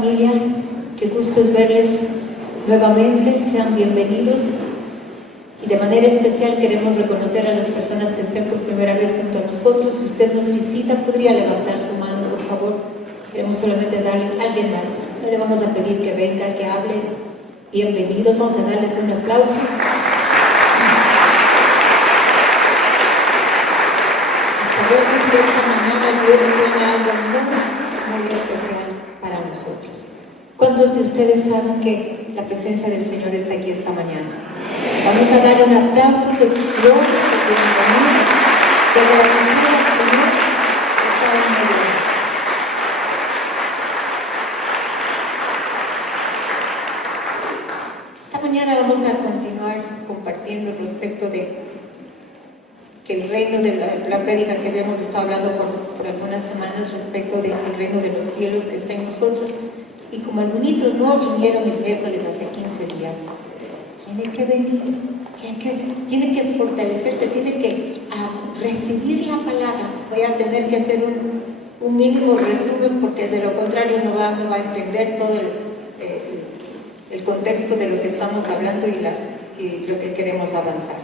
familia, qué gusto es verles nuevamente, sean bienvenidos. Y de manera especial queremos reconocer a las personas que estén por primera vez junto a nosotros. Si usted nos visita, podría levantar su mano, por favor. Queremos solamente darle a alguien más. No le vamos a pedir que venga, que hable. Bienvenidos, vamos a darles un aplauso. Sabemos que esta mañana Dios tiene algo muy especial para nosotros. ¿Cuántos de ustedes saben que la presencia del Señor está aquí esta mañana? Vamos a dar un aplauso de gloria, de bienvenida, de gratitud al Señor que está en medio de nosotros. Esta mañana vamos a continuar compartiendo respecto de que el reino de la prédica que habíamos estado hablando por algunas semanas respecto del reino de los cielos que está en nosotros. Y como algunos no vinieron el miércoles hace 15 días, tiene que venir, tiene que fortalecerse, tiene que recibir la palabra. Voy a tener que hacer un mínimo resumen porque de lo contrario no va a entender todo el contexto de lo que estamos hablando y lo que queremos avanzar.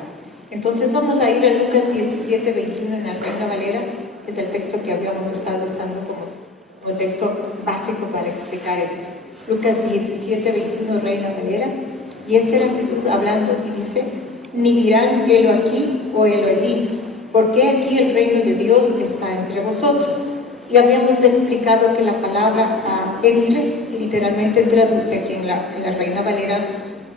Entonces vamos a ir a Lucas 17, 21 en la Reina Valera, que es el texto que habíamos estado usando como texto básico para explicar esto. Lucas 17, 21, Reina Valera. Y este era Jesús hablando y dice: ni dirán helo aquí o helo allí, porque aquí el reino de Dios está entre vosotros. Y habíamos explicado que la palabra entre literalmente traduce aquí en la Reina Valera,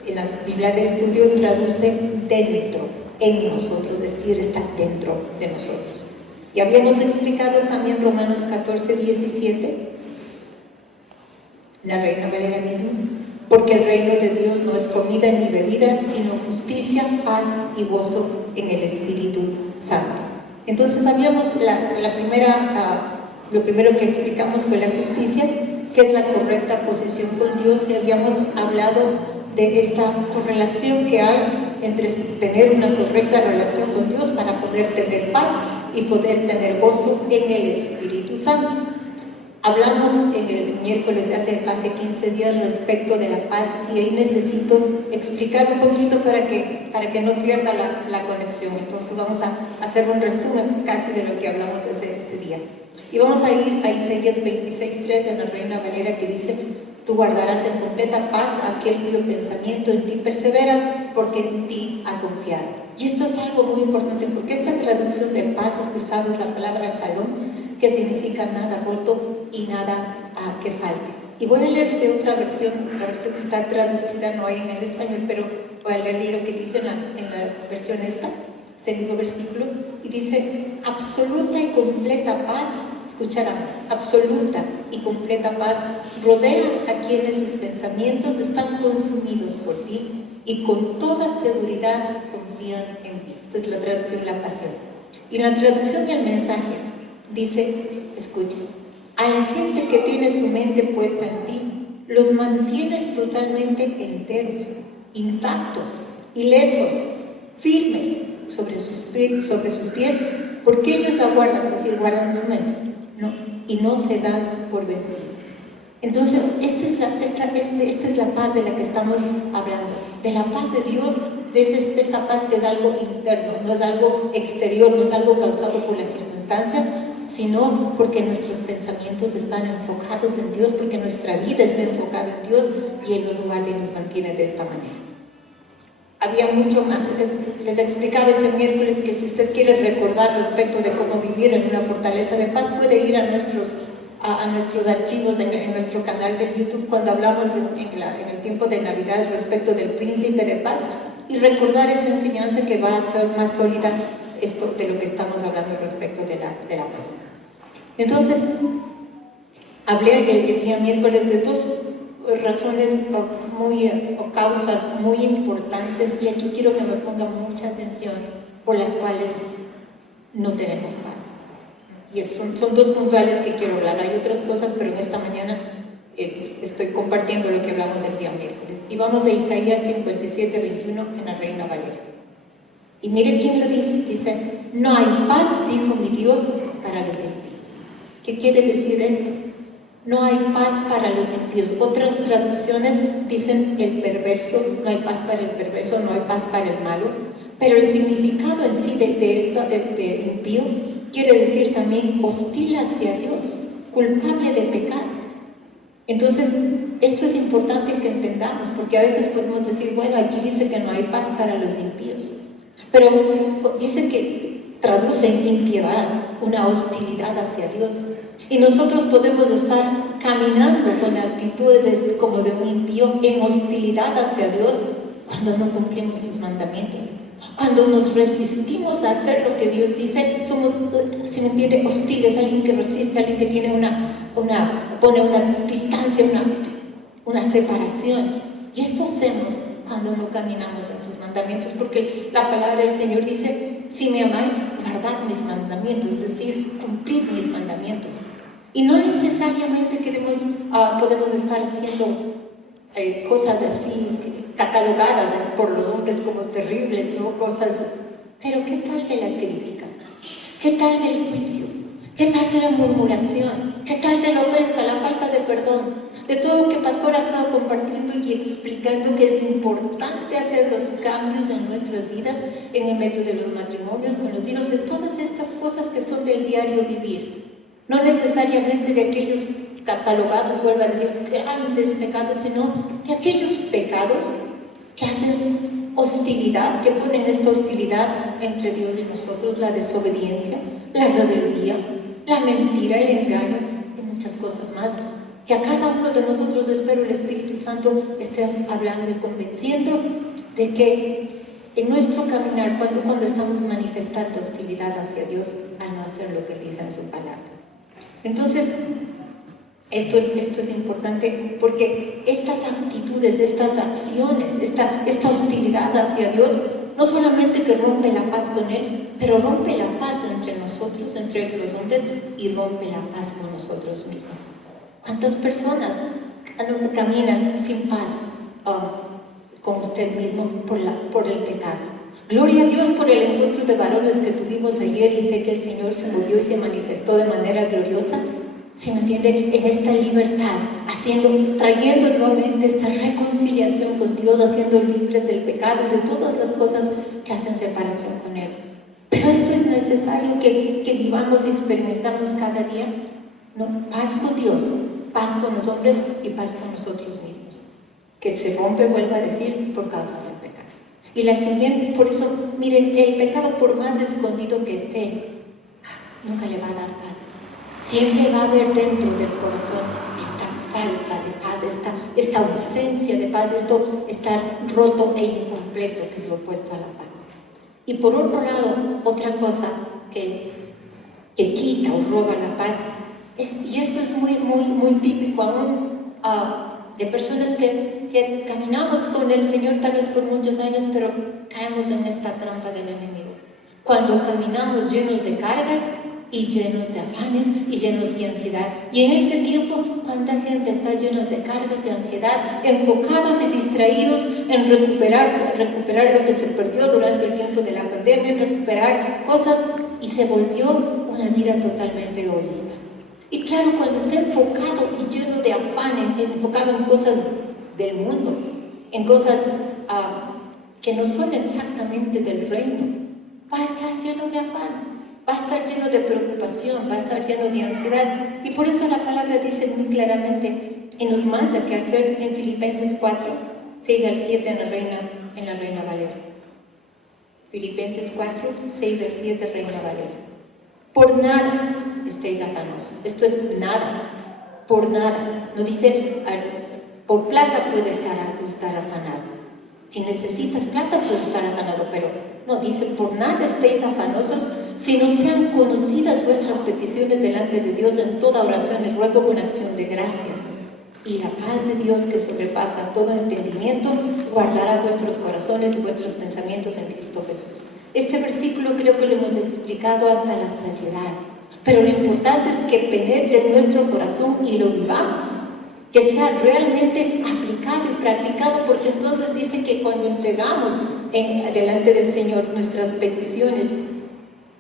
en la Biblia de estudio traduce dentro, en nosotros, es decir, está dentro de nosotros. Y habíamos explicado también Romanos 14, 17, la Reina Valera mismo, porque el reino de Dios no es comida ni bebida, sino justicia, paz y gozo en el Espíritu Santo. Entonces habíamos lo primero que explicamos fue la justicia, que es la correcta posición con Dios, y habíamos hablado de esta correlación que hay entre tener una correcta relación con Dios para poder tener paz y poder tener gozo en el Espíritu Santo. Hablamos en el miércoles de hace 15 días respecto de la paz, y ahí necesito explicar un poquito para que no pierda la conexión. Entonces vamos a hacer un resumen casi de lo que hablamos de ese día. Y vamos a ir a Isaías 26:3 en la Reina Valera, que dice: tú guardarás en completa paz a aquel cuyo pensamiento en ti persevera, porque en ti ha confiado. Y esto es algo muy importante, porque esta traducción de paz, usted sabe, es la palabra shalom, que significa nada roto y nada que falte. Y voy a leer de otra versión que está traducida, no hay en el español, pero voy a leer lo que dice en la versión este mismo versículo, y dice: absoluta y completa paz, escucharán, absoluta y completa paz rodea a quienes sus pensamientos están consumidos por ti y con toda seguridad confían en ti. Esta es la traducción La Pasión. Y la traducción del mensaje dice, escuchen: a la gente que tiene su mente puesta en ti, los mantienes totalmente enteros, intactos, ilesos, firmes sobre sus pies, porque ellos la guardan, es decir, guardan su mente, y no se dan por vencidos. Entonces, esta es la paz de la que estamos hablando, de la paz de Dios, de esta paz que es algo interno, no es algo exterior, no es algo causado por las circunstancias, sino porque nuestros pensamientos están enfocados en Dios, porque nuestra vida está enfocada en Dios, y Él nos guarda y nos mantiene de esta manera. Había mucho más. Les explicaba ese miércoles que si usted quiere recordar respecto de cómo vivir en una fortaleza de paz, puede ir a nuestros archivos en nuestro canal de YouTube, cuando hablamos en el tiempo de Navidad respecto del príncipe de paz, y recordar esa enseñanza que va a ser más sólida esto de lo que estamos hablando respecto de la paz. Entonces, hablé el día miércoles de dos razones o causas muy importantes, y aquí quiero que me pongan mucha atención, por las cuales no tenemos paz. Y son dos puntuales que quiero hablar. Hay otras cosas, pero en esta mañana estoy compartiendo lo que hablamos el día miércoles. Y vamos a Isaías 57, 21 en la Reina Valera. Y mire quién lo dice. Dice: no hay paz, dijo mi Dios, para los impíos. ¿Qué quiere decir esto? No hay paz para los impíos. Otras traducciones dicen el perverso, no hay paz para el perverso, no hay paz para el malo. Pero el significado en sí de impío quiere decir también hostil hacia Dios, culpable de pecado. Entonces, esto es importante que entendamos, porque a veces podemos decir, bueno, aquí dice que no hay paz para los impíos, pero dice que traduce en impiedad, una hostilidad hacia Dios. Y nosotros podemos estar caminando con actitudes como de un impío, en hostilidad hacia Dios, cuando no cumplimos sus mandamientos. Cuando nos resistimos a hacer lo que Dios dice, somos, si me entiende, hostiles, alguien que resiste, alguien que tiene pone una distancia, una separación. Y esto hacemos cuando no caminamos en sus mandamientos, porque la palabra del Señor dice, si me amáis, guardad mis mandamientos, es decir, cumplid mis mandamientos. Y no necesariamente podemos estar haciendo cosas así catalogadas por los hombres como terribles, ¿no? Pero ¿qué tal de la crítica? ¿Qué tal del juicio? ¿Qué tal de la murmuración? ¿Qué tal de la ofensa, la falta de perdón? De todo lo que Pastor ha estado compartiendo y explicando que es importante hacer los cambios en nuestras vidas, en el medio de los matrimonios, con los hijos, de todas estas cosas que son del diario vivir. No necesariamente de aquellos catalogados, vuelvo a decir, grandes pecados, sino de aquellos pecados que hacen hostilidad, que ponen esta hostilidad entre Dios y nosotros, la desobediencia, la rebeldía, la mentira, el engaño y muchas cosas más, que a cada uno de nosotros, espero el Espíritu Santo esté hablando y convenciendo de que en nuestro caminar, cuando estamos manifestando hostilidad hacia Dios al no hacer lo que Él dice en su palabra. Entonces, esto es importante, porque estas actitudes, estas acciones, esta hostilidad hacia Dios, no solamente que rompe la paz con Él, pero rompe la paz entre nosotros, entre los hombres, y rompe la paz con nosotros mismos. ¿Cuántas personas caminan sin paz con usted mismo por el pecado? Gloria a Dios por el encuentro de varones que tuvimos ayer, y sé que el Señor se movió y se manifestó de manera gloriosa. ¿Se me entiende? En esta libertad, trayendo nuevamente esta reconciliación con Dios, haciendo libres del pecado y de todas las cosas que hacen separación con Él. Pero esto es necesario que vivamos y experimentamos cada día, ¿no? Paz con Dios, paz con los hombres y paz con nosotros mismos, que se rompe, vuelvo a decir, por causa del pecado. Y la siguiente, por eso, miren, el pecado, por más escondido que esté, nunca le va a dar paz. Siempre va a haber dentro del corazón esta falta de paz, esta ausencia de paz, esto estar roto e incompleto, que es lo opuesto a la paz. Y por otro lado, otra cosa que quita o roba la paz, y esto es muy, muy, muy típico aún de personas que caminamos con el Señor tal vez por muchos años, pero caemos en esta trampa del enemigo. Cuando caminamos llenos de cargas, y llenos de afanes y llenos de ansiedad. Y en este tiempo, ¿cuánta gente está llena de cargas, de ansiedad, enfocados y distraídos en recuperar lo que se perdió durante el tiempo de la pandemia, en recuperar cosas, y se volvió una vida totalmente egoísta? Y claro, cuando está enfocado y lleno de afán, enfocado en cosas del mundo, en cosas que no son exactamente del reino, va a estar lleno de afán, va a estar lleno de preocupación, va a estar lleno de ansiedad. Y por eso la palabra dice muy claramente y nos manda que hacer en Filipenses 4, 6 al 7 en la Reina Valera. Filipenses 4, 6 al 7, Reina Valera. Por nada estéis afanosos. Esto es nada, por nada. No dice, por plata puede estar afanado. Si necesitas plata puedes estar afanado, pero no, dice, por nada estéis afanosos, sino sean conocidas vuestras peticiones delante de Dios en toda oración y ruego con acción de gracias. Y la paz de Dios, que sobrepasa todo entendimiento, guardará vuestros corazones y vuestros pensamientos en Cristo Jesús. Este versículo creo que lo hemos explicado hasta la saciedad, pero lo importante es que penetre en nuestro corazón y lo vivamos, que sea realmente aplicado y practicado, porque entonces dice que cuando entregamos delante del Señor nuestras peticiones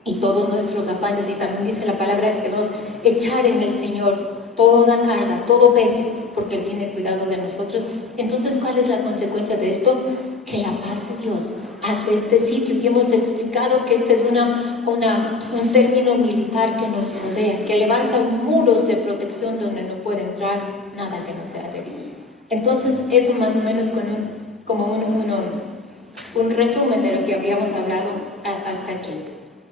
y todos nuestros afanes, y también dice la palabra que debemos echar en el Señor toda carga, todo peso, porque Él tiene cuidado de nosotros. Entonces, ¿cuál es la consecuencia de esto? Que la paz de Dios hace este sitio, y hemos explicado que este es un término militar que nos rodea, que levanta muros de protección donde no puede entrar nada que no sea de Dios. Entonces, eso más o menos como un resumen de lo que habíamos hablado hasta aquí.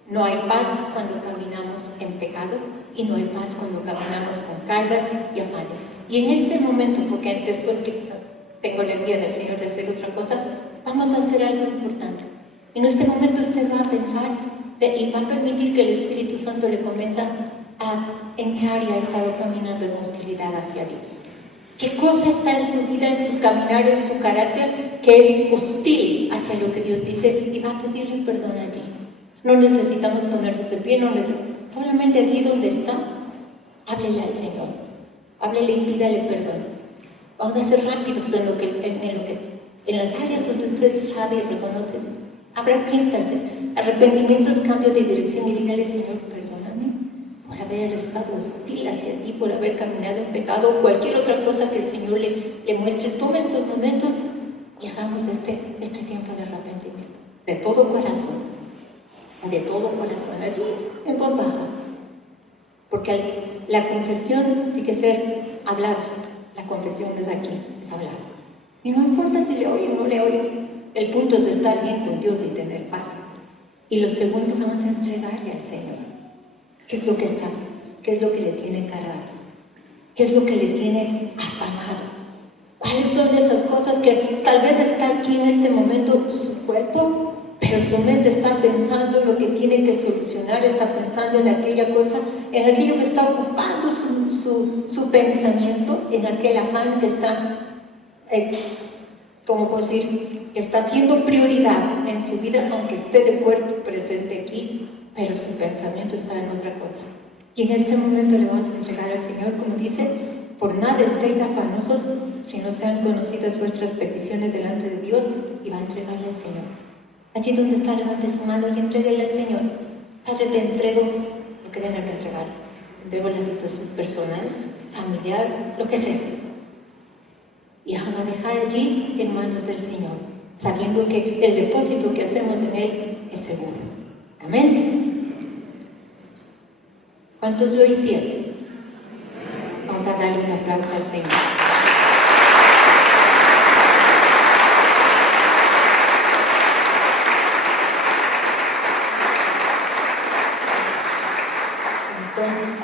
No hay paz cuando caminamos en pecado, y no hay paz cuando caminamos con cargas y afanes. Y en este momento, porque después que tengo la guía del Señor de hacer otra cosa, vamos a hacer algo importante. En este momento usted va a pensar y va a permitir que el Espíritu Santo le convenza en qué área ha estado caminando en hostilidad hacia Dios. ¿Qué cosa está en su vida, en su caminar, en su carácter que es hostil hacia lo que Dios dice? Y va a pedirle perdón allí. No necesitamos ponernos de pie, solamente allí donde está, háblele al Señor. Háblele y pídale perdón. Vamos a ser rápidos en las áreas donde usted sabe y reconoce. Arrepiéntase. Arrepentimiento es cambio de dirección, y dígale: Señor, perdóname por haber estado hostil hacia ti, por haber caminado en pecado o cualquier otra cosa que el Señor le muestre. Tome estos momentos y hagamos este tiempo de arrepentimiento de todo corazón, allí en voz baja, porque la confesión tiene que ser hablada. La confesión es aquí, es hablar, y no importa si le oyen o no le oyen, el punto es estar bien con Dios y tener paz. Y lo segundo, vamos a entregarle al Señor qué es lo que le tiene cargado, qué es lo que le tiene afanado, cuáles son esas cosas que tal vez está aquí en este momento su cuerpo, pero su mente está pensando en lo que tiene que solucionar, está pensando en aquella cosa, en aquello que está ocupando su pensamiento, en aquel afán que está, ¿cómo puedo decir?, que está siendo prioridad en su vida, aunque esté de cuerpo presente aquí, pero su pensamiento está en otra cosa. Y en este momento le vamos a entregar al Señor, como dice: por nada estéis afanosos, si no sean conocidas vuestras peticiones delante de Dios, y va a entregarle al Señor. Allí donde está, levante su mano y entréguele al Señor. Padre, te entrego lo que tenga que entregar. Te entrego la situación personal, familiar, lo que sea. Y vamos a dejar allí en manos del Señor, sabiendo que el depósito que hacemos en Él es seguro. Amén. ¿Cuántos lo hicieron? Vamos a darle un aplauso al Señor. Entonces,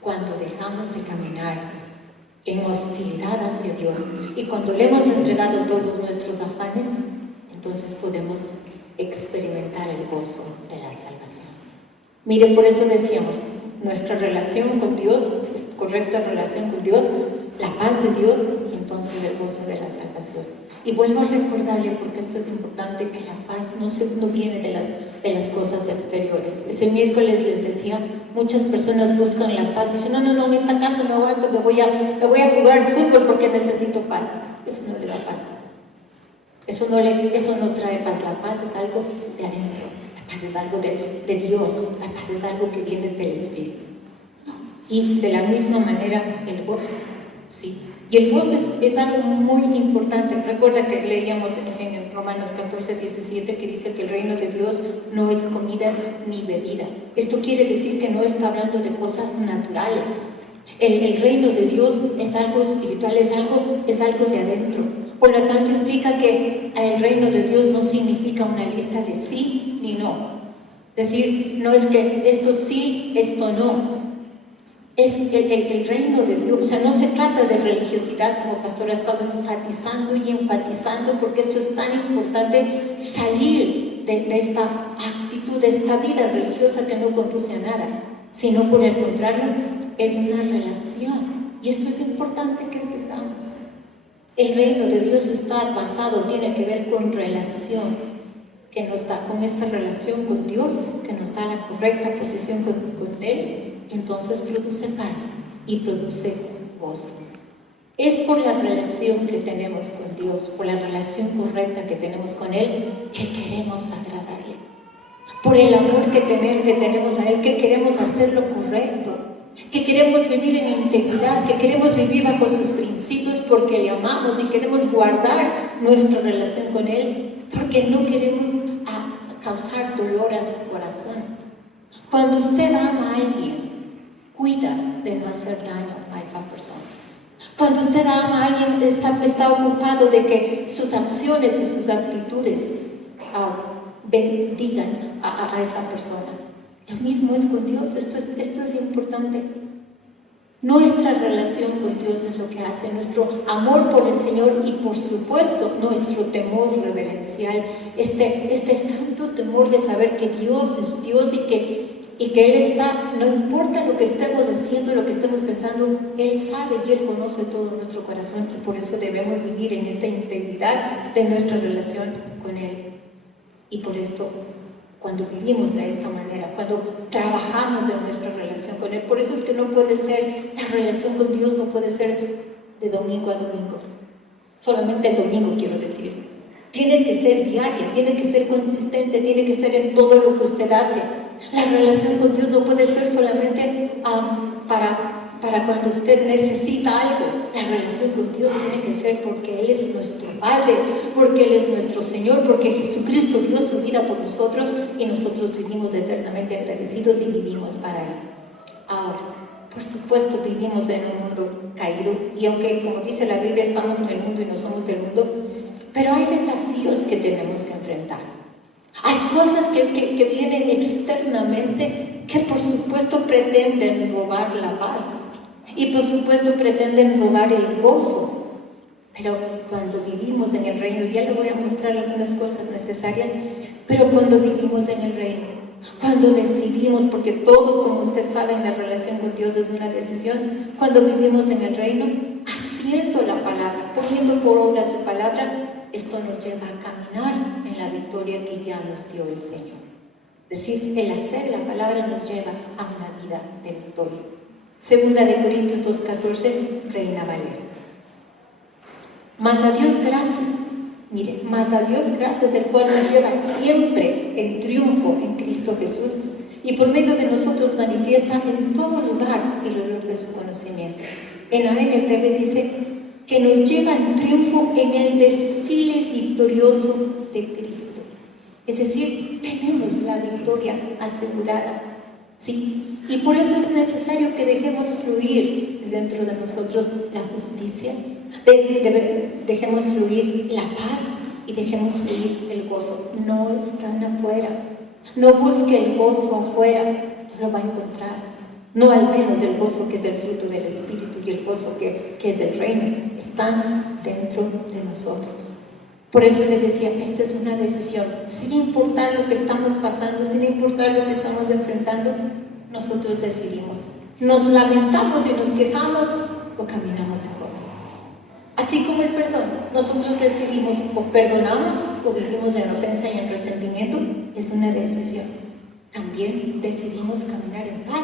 cuando dejamos de caminar en hostilidad hacia Dios y cuando le hemos entregado todos nuestros afanes, entonces podemos experimentar el gozo de la salvación. Mire, por eso decíamos, nuestra relación con Dios, correcta relación con Dios, la paz de Dios, y entonces el gozo de la salvación. Y vuelvo a recordarle, porque esto es importante, que la paz no viene de las cosas exteriores. Ese miércoles les decía, muchas personas buscan la paz, dicen: no, en esta casa no aguanto, me voy a jugar fútbol porque necesito paz. Eso no le da paz. Eso no trae paz. La paz es algo de adentro. La paz es algo de Dios. La paz es algo que viene del Espíritu. Y de la misma manera el gozo, ¿sí? Y el gozo es algo muy importante. Recuerda que leíamos en Romanos 14:17 que dice que el reino de Dios no es comida ni bebida. Esto quiere decir que no está hablando de cosas naturales. El reino de Dios es algo espiritual, es algo de adentro. Por lo tanto, implica que el reino de Dios no significa una lista de sí ni no. Es decir, no es que esto sí, esto no. Es el reino de Dios. O sea, no se trata de religiosidad, como pastor ha estado enfatizando, porque esto es tan importante, salir de esta actitud, de esta vida religiosa que no conduce a nada, sino por el contrario, es una relación. Y esto es importante que entendamos. El reino de Dios está basado, tiene que ver con relación, que nos da, con esta relación con Dios, que nos da la correcta posición con Él, y entonces produce paz y produce gozo. Es por la relación que tenemos con Dios, por la relación correcta que tenemos con Él, que queremos agradarle. Por el amor que tenemos a Él, que queremos hacer lo correcto. que queremos vivir en integridad, que queremos vivir bajo sus principios porque le amamos y queremos guardar nuestra relación con Él, porque no queremos causar dolor a su corazón. Cuando usted ama a alguien, cuida de no hacer daño a esa persona. Cuando usted ama a alguien, está ocupado de que sus acciones y sus actitudes bendigan a esa persona. Lo mismo es con Dios. Esto es importante. Nuestra relación con Dios es lo que hace, nuestro amor por el Señor y por supuesto nuestro temor reverencial, este santo temor de saber que Dios es Dios y que Él está, no importa lo que estemos haciendo, lo que estemos pensando, Él sabe y Él conoce todo nuestro corazón y por eso debemos vivir en esta integridad de nuestra relación con Él. Y por esto, cuando vivimos de esta manera, cuando trabajamos en nuestra relación con Él, por eso es que no puede ser, la relación con Dios no puede ser de domingo a domingo, solamente el domingo quiero decir. Tiene que ser diaria, tiene que ser consistente, tiene que ser en todo lo que usted hace. La relación con Dios no puede ser solamente para cuando usted necesita algo. La relación con Dios tiene que ser porque Él es nuestro Padre, porque Él es nuestro Señor, porque Jesucristo dio su vida por nosotros y nosotros vivimos eternamente agradecidos y vivimos para Él. Ahora, por supuesto vivimos en un mundo caído y aunque como dice la Biblia estamos en el mundo y no somos del mundo, pero hay desafíos que tenemos que enfrentar. Hay cosas que vienen externamente que por supuesto pretenden robar la paz y por supuesto pretenden robar el gozo. Pero cuando vivimos en el reino, ya le voy a mostrar algunas cosas necesarias, pero cuando vivimos en el reino, cuando decidimos, porque todo, como usted sabe, en la relación con Dios es una decisión, cuando vivimos en el reino, haciendo la palabra, poniendo por obra su palabra, esto nos lleva a caminar en la victoria que ya nos dio el Señor. Es decir, el hacer la palabra nos lleva a una vida de victoria. Segunda de Corintios 2:14, Reina Valera. Mas a Dios gracias, mire, mas a Dios gracias, del cual nos lleva siempre en triunfo en Cristo Jesús y por medio de nosotros manifiesta en todo lugar el olor de su conocimiento. En la NTV dice que nos lleva en triunfo en el desfile victorioso de Cristo. Es decir, tenemos la victoria asegurada, ¿sí? Y por eso es necesario que dejemos fluir dentro de nosotros la justicia, dejemos fluir la paz y dejemos fluir el gozo. No están afuera. No busque el gozo afuera, no lo va a encontrar. No al menos el gozo que es del fruto del Espíritu y el gozo que es del reino. Están dentro de nosotros. Por eso les decía, esta es una decisión. Sin importar lo que estamos pasando, sin importar lo que estamos enfrentando, nosotros decidimos. Nos lamentamos y nos quejamos o caminamos en gozo. Así como el perdón, nosotros decidimos o perdonamos o vivimos en ofensa y en resentimiento, es una decisión. También decidimos caminar en paz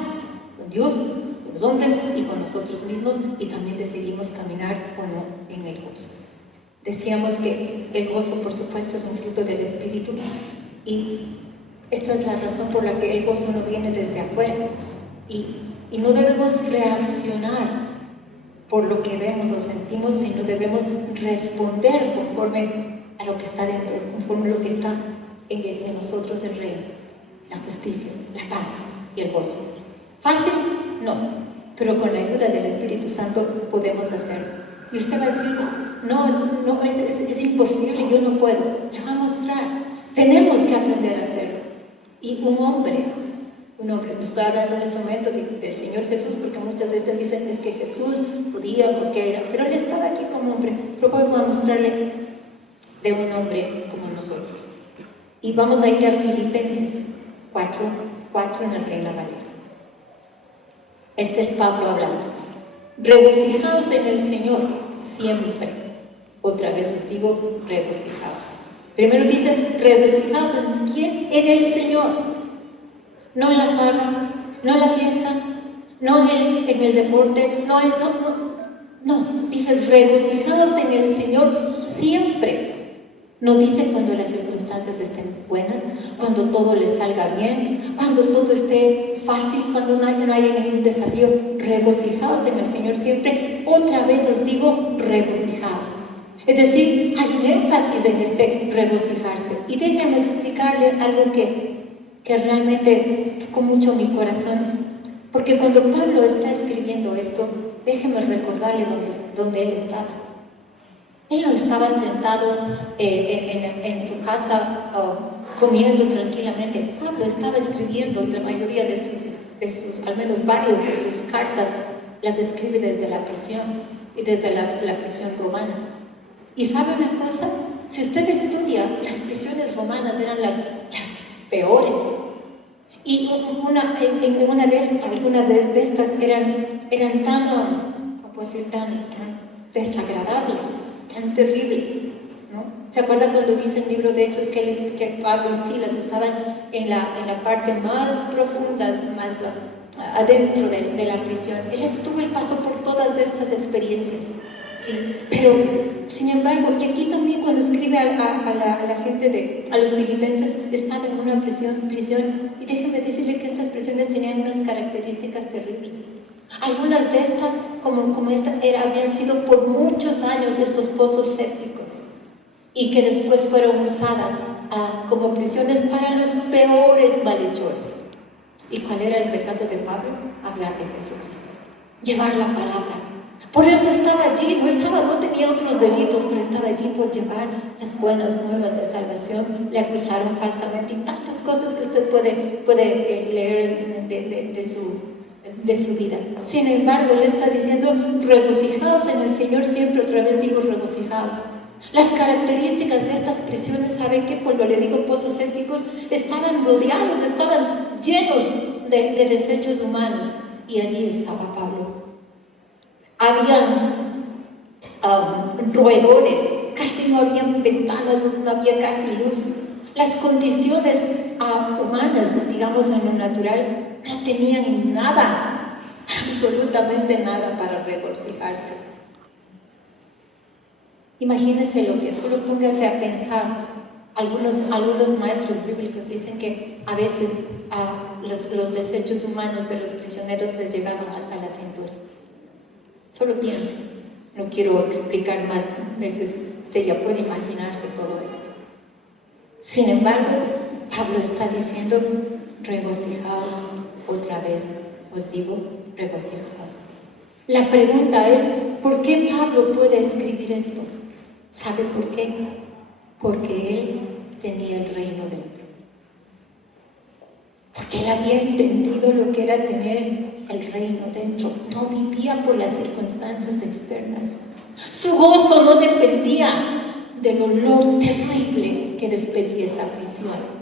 con Dios, con los hombres y con nosotros mismos, y también decidimos caminar o no en el gozo. Decíamos que el gozo, por supuesto, es un fruto del Espíritu y esta es la razón por la que el gozo no viene desde afuera y no debemos reaccionar por lo que vemos o sentimos, sino debemos responder conforme a lo que está dentro, conforme a lo que está en nosotros el reino, la justicia, la paz y el gozo. ¿Fácil? No, pero con la ayuda del Espíritu Santo podemos hacerlo. Y usted va a decir, no, es imposible, yo no puedo. Le va a mostrar, tenemos que aprender a hacerlo. Y un hombre, no estoy hablando en este momento del Señor Jesús, porque muchas veces dicen es que Jesús podía, porque era, pero Él estaba aquí como hombre. Pero voy a mostrarle de un hombre como nosotros. Y vamos a ir a Filipenses 4 en el Reina Valera. Este es Pablo hablando. Regocijaos en el Señor siempre. Otra vez os digo, regocijaos. Primero dice, regocijaos en ¿quién? En el Señor. No en la farra, no en la fiesta, no en el deporte, no. Dice, regocijaos en el Señor siempre. No dice cuando las circunstancias circunstancias estén buenas, cuando todo les salga bien, cuando todo esté fácil, cuando no haya ningún desafío. Regocijaos en el Señor siempre. Otra vez os digo, regocijaos. Es decir, hay un énfasis en este regocijarse. Y déjenme explicarle algo que realmente tocó mucho mi corazón. Porque cuando Pablo está escribiendo esto, déjenme recordarle dónde él estaba. Él no estaba sentado en su casa comiendo tranquilamente. Pablo estaba escribiendo, y la mayoría de sus, al menos varios de sus cartas, las escribe desde la prisión y desde la prisión romana. ¿Y sabe una cosa? Si usted estudia, las prisiones romanas eran las peores. Y algunas de estas eran tan, ¿cómo puedo decir?, tan desagradables, tan terribles, ¿no? ¿Se acuerdan cuando dice el libro de Hechos que Pablo y Silas estaban en la parte más profunda, más adentro de la prisión? Él estuvo el paso por todas estas experiencias, ¿sí? Pero, sin embargo, y aquí también cuando escribe a la gente, a los filipenses, estaba en una prisión, y déjenme decirle que estas prisiones tenían unas características terribles. Algunas de estas, como esta, habían sido por muchos años estos pozos sépticos, y que después fueron usadas como prisiones para los peores malhechores. ¿Y cuál era el pecado de Pablo? Hablar de Jesucristo, llevar la palabra. Por eso estaba allí, no tenía otros delitos, pero estaba allí por llevar las buenas nuevas de salvación. Le acusaron falsamente y tantas cosas que usted puede leer de su vida. Sin embargo, le está diciendo, regocijaos en el Señor siempre. Otra vez digo, regocijaos. Las características de estas prisiones, ¿saben qué? Cuando le digo pozos sépticos, estaban rodeados, estaban llenos de desechos humanos, y allí estaba Pablo. Habían roedores, casi no habían ventanas, no había casi luz. Las condiciones humanas, digamos en lo natural, no tenían nada, absolutamente nada para regocijarse. Imagínense lo que, solo póngase a pensar. Algunos maestros bíblicos dicen que a veces los desechos humanos de los prisioneros les llegaban hasta la cintura. Solo piensen, no quiero explicar más, usted ya puede imaginarse todo esto. Sin embargo, Pablo está diciendo, regocijaos. Otra vez os digo, regocijaos. La pregunta es, ¿por qué Pablo puede escribir esto? ¿Sabe por qué? Porque él tenía el reino dentro. Porque él había entendido lo que era tener el reino dentro. No vivía por las circunstancias externas. Su gozo no dependía del olor terrible que despedía esa prisión,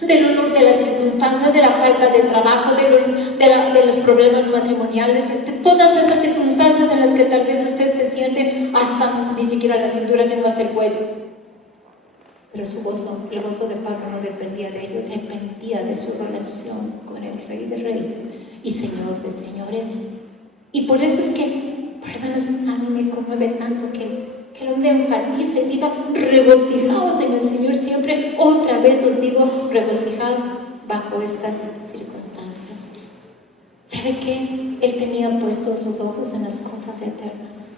del olor de las circunstancias, de la falta de trabajo, de los problemas matrimoniales, de todas esas circunstancias en las que tal vez usted se siente hasta ni siquiera la cintura, sino hasta el cuello. Pero el gozo de Pablo no dependía de ello, dependía de su relación con el Rey de Reyes y Señor de Señores. Y por eso es que, por hermanos, a mí me conmueve tanto que el hombre enfatice y diga, regocijaos en el Señor siempre. Otra vez os digo, regocijaos bajo estas circunstancias. ¿Sabe qué? Él tenía puestos los ojos en las cosas eternas.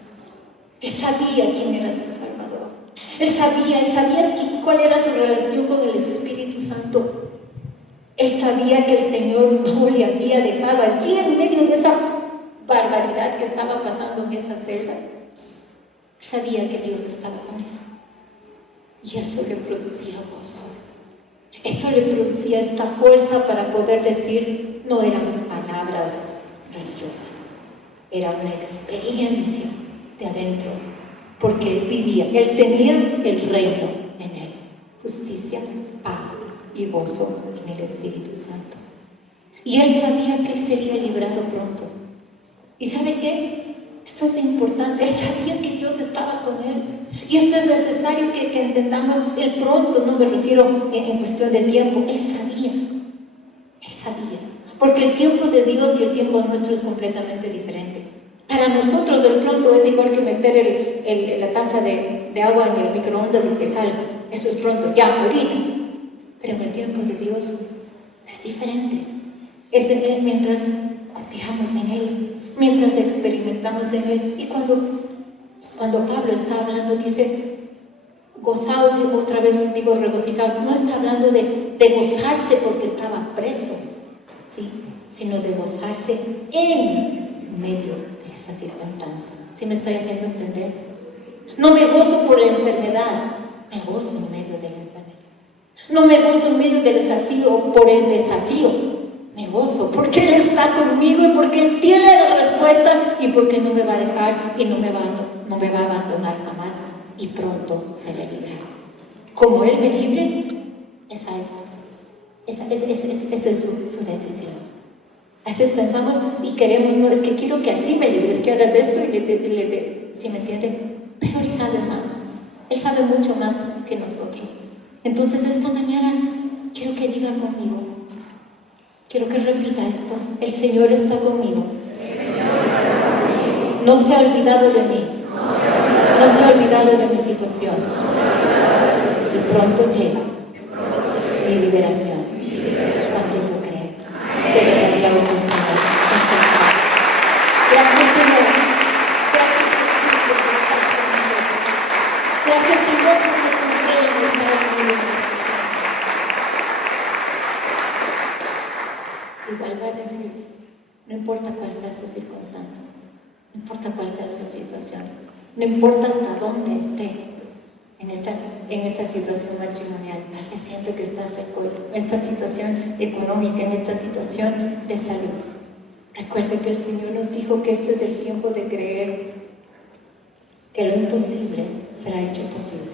Él sabía quién era su Salvador. Él sabía cuál era su relación con el Espíritu Santo. Él sabía que el Señor no le había dejado allí en medio de esa barbaridad que estaba pasando en esa celda. Sabía que Dios estaba con él. Y eso le producía gozo. Eso le producía esta fuerza para poder decir, no eran palabras religiosas, era una experiencia de adentro. Porque él vivía, él tenía el reino en él. Justicia, paz y gozo en el Espíritu Santo. Y él sabía que él sería librado pronto. ¿Y sabe qué? Esto es importante. Él sabía que Dios estaba con él. Y esto es necesario que entendamos el pronto. No me refiero en cuestión de tiempo. Él sabía. Él sabía. Porque el tiempo de Dios y el tiempo nuestro es completamente diferente. Para nosotros el pronto es igual que meter la taza de agua en el microondas y que salga. Eso es pronto, ya, ahorita. Pero en el tiempo de Dios es diferente. Es de Él mientras confiamos en Él, mientras experimentamos en Él. Y cuando Pablo está hablando, dice, gozaos, y otra vez digo regocijaos, no está hablando de gozarse porque estaba preso, ¿sí? Sino de gozarse en medio de esas circunstancias. ¿Sí me estoy haciendo entender? No me gozo por la enfermedad, me gozo en medio de la enfermedad. No me gozo en medio del desafío por el desafío, me gozo porque Él está conmigo y porque Él tiene la respuesta y porque no me va a dejar y no me va a abandonar jamás y pronto seré librado. Como Él me libre, esa es su decisión. A veces pensamos y queremos, no, es que quiero que así me libres, que hagas esto y ¿sí me entienden? Pero Él sabe más, Él sabe mucho más que nosotros. Entonces esta mañana quiero que diga conmigo, quiero que repita esto: el Señor está conmigo, no se ha olvidado de mí, no se ha olvidado de mi situación, y pronto llega mi liberación. ¿Cuántos lo creen? Denle un aplauso al Señor. Gracias, Señor. Gracias, Jesús, porque estás con nosotros. Gracias, Señor, porque tu reino está conmigo en nuestros años. Igual va a decir, no importa cuál sea su circunstancia, no importa cuál sea su situación, no importa hasta dónde esté en esta situación matrimonial, tal vez siento que está hasta el cuello, en esta situación económica, en esta situación de salud. Recuerde que el Señor nos dijo que este es el tiempo de creer que lo imposible será hecho posible.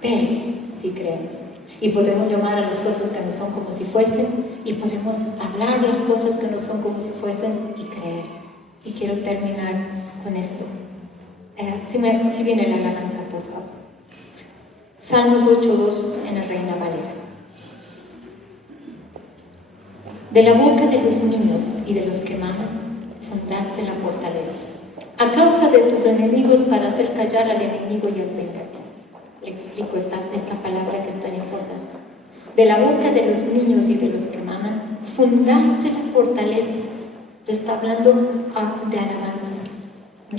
Pero si creemos y podemos llamar a las cosas que no son como si fuesen, y podemos hablar de las cosas que no son como si fuesen y creer. Y quiero terminar con esto. Si viene la alabanza, por favor. Salmos 8:2 en la Reina Valera. De la boca de los niños y de los que maman, fundaste la fortaleza. A causa de tus enemigos, para hacer callar al enemigo y al vengativo. Le explico esta palabra que es tan importante. De la boca de los niños y de los que maman, fundaste la fortaleza. Se está hablando de alabanza.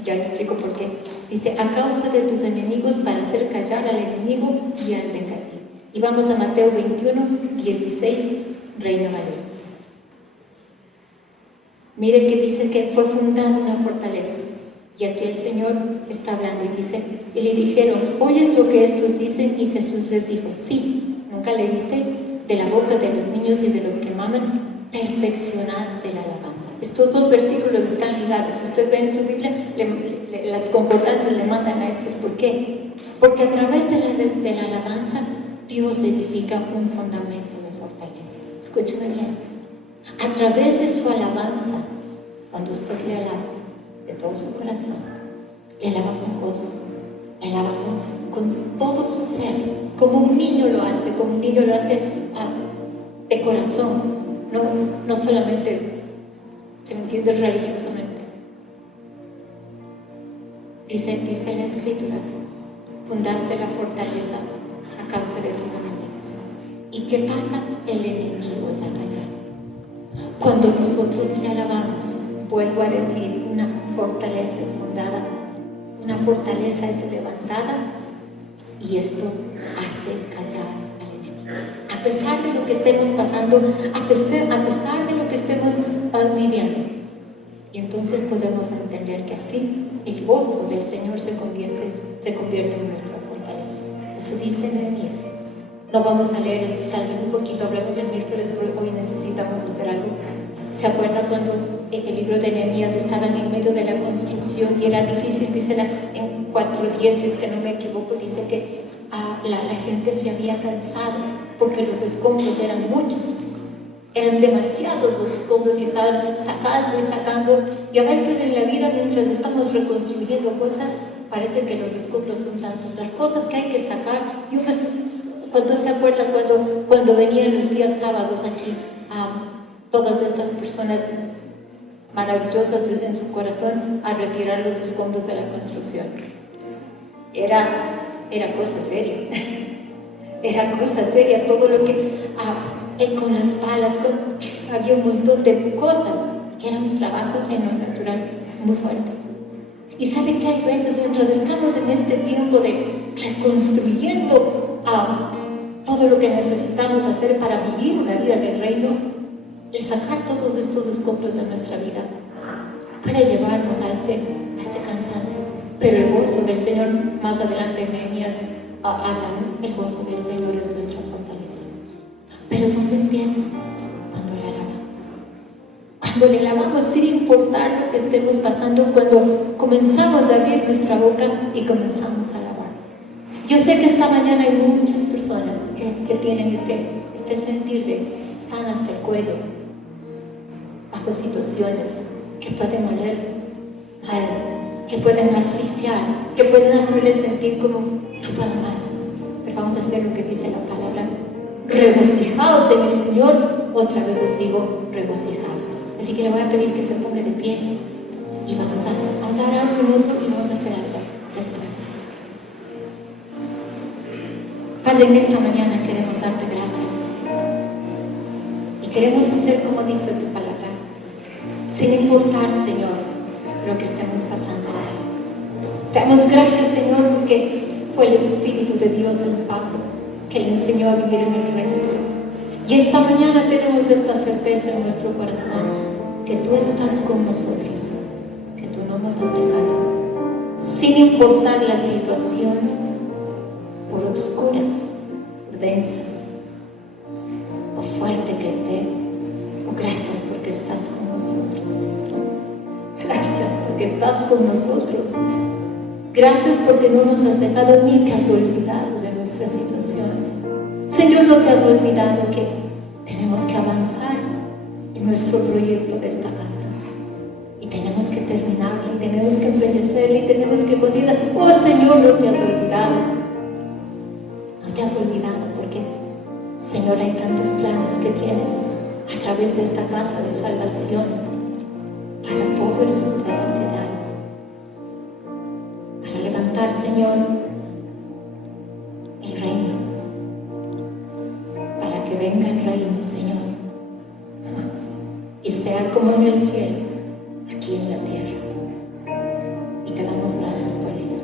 Ya le explico por qué. Dice, a causa de tus enemigos, para hacer callar al enemigo y al vengativo. Y vamos a Mateo 21:16, Reina Valera. Mire que dice que fue fundada una fortaleza. Y aquí el Señor está hablando y dice, y le dijeron, ¿oyes lo que estos dicen? Y Jesús les dijo, sí, ¿nunca leísteis? De la boca de los niños y de los que maman, perfeccionaste la alabanza. Estos dos versículos están ligados. Si usted ve en su Biblia, las concordancias le mandan a estos. ¿Por qué? Porque a través de la alabanza, Dios edifica un fundamento de fortaleza. Escúcheme bien. A través de su alabanza, cuando usted le alaba de todo su corazón, le alaba con gozo, le alaba con todo su ser, como un niño lo hace, de corazón, no solamente, se me entiende, religiosamente. Dice la Escritura, fundaste la fortaleza a causa de tus enemigos. ¿Y qué pasa? El enemigo es acallado. Cuando nosotros le alabamos, vuelvo a decir, una fortaleza es fundada, una fortaleza es levantada, y esto hace callar al enemigo. A pesar de lo que estemos pasando, a pesar de lo que estemos viviendo. Y entonces podemos entender que así el gozo del Señor se convierte en nuestra fortaleza. Eso dice Nehemías. No vamos a leer, tal vez un poquito, hablamos el miércoles, pero hoy necesitamos hacer algo. ¿Se acuerda cuando en el libro de Nehemías estaban en medio de la construcción y era difícil? Dice en 4:10, si es que no me equivoco, dice que la gente se había cansado porque los escombros eran muchos. Eran demasiados los escombros y estaban sacando. Y a veces en la vida, mientras estamos reconstruyendo cosas, parece que los escombros son tantos. Las cosas que hay que sacar. Cuando se acuerdan, cuando venían los días sábados aquí, todas estas personas maravillosas en su corazón al retirar los escombros de la construcción. Era cosa seria. Era cosa seria todo lo que con las palas, había un montón de cosas que era un trabajo en lo natural muy fuerte. Y sabe que hay veces, mientras estamos en este tiempo de reconstruyendo todo lo que necesitamos hacer para vivir una vida del reino, el sacar todos estos escombros de nuestra vida puede llevarnos a este cansancio. Pero el gozo del Señor, más adelante en Nehemías habla, ¿no? El gozo del Señor es nuestra fortaleza. Pero ¿dónde empieza? Cuando le alabamos. Cuando le alabamos sin importar lo que estemos pasando, cuando comenzamos a abrir nuestra boca y comenzamos a alabar. Yo sé que esta mañana hay muchas personas que tienen este sentir de están hasta el cuello bajo situaciones que pueden oler mal, que pueden asfixiar, que pueden hacerles sentir como no puedo más. Pero vamos a hacer lo que dice la palabra: regocijaos en el Señor. Otra vez os digo, regocijaos. Así que le voy a pedir que se ponga de pie y vamos a orar un minuto y vamos a hacer algo después. Padre, en esta mañana queremos darte gracias y queremos hacer como dice tu palabra, sin importar, Señor, lo que estemos pasando. Te damos gracias, Señor, porque fue el Espíritu de Dios en Pablo que le enseñó a vivir en el reino. Y esta mañana tenemos esta certeza en nuestro corazón, que tú estás con nosotros, que tú no nos has dejado, sin importar la situación, por oscura, densa, o fuerte que esté. Oh, gracias porque estás con nosotros. Gracias porque estás con nosotros. Gracias porque no nos has dejado ni te has olvidado de nuestra situación. Señor, no te has olvidado que tenemos que avanzar en nuestro proyecto de esta casa. Y tenemos que terminarlo, y tenemos que embellecerlo, y tenemos que continuar. Oh Señor, no te has olvidado. No te has olvidado porque, Señor, hay tantos planes que tienes a través de esta casa de salvación para todo el sur de la ciudad. Para levantar, Señor, el reino. Para que venga el reino, Señor, y sea como en el cielo, aquí en la tierra. Y te damos gracias por ello.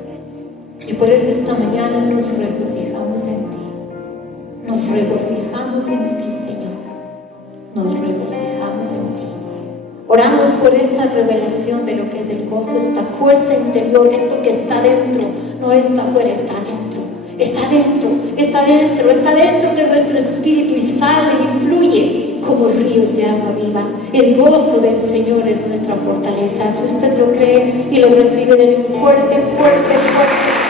Y por eso esta mañana nos regocijamos en ti. Nos regocijamos en ti, Señor. Nos regocijamos en ti. Oramos por esta revelación de lo que es el gozo, esta fuerza interior, esto que está dentro, no está afuera, está dentro. Está dentro, está dentro, está dentro de nuestro espíritu y sale y fluye como ríos de agua viva. El gozo del Señor es nuestra fortaleza. Si usted lo cree y lo recibe, denle un fuerte, fuerte, fuerte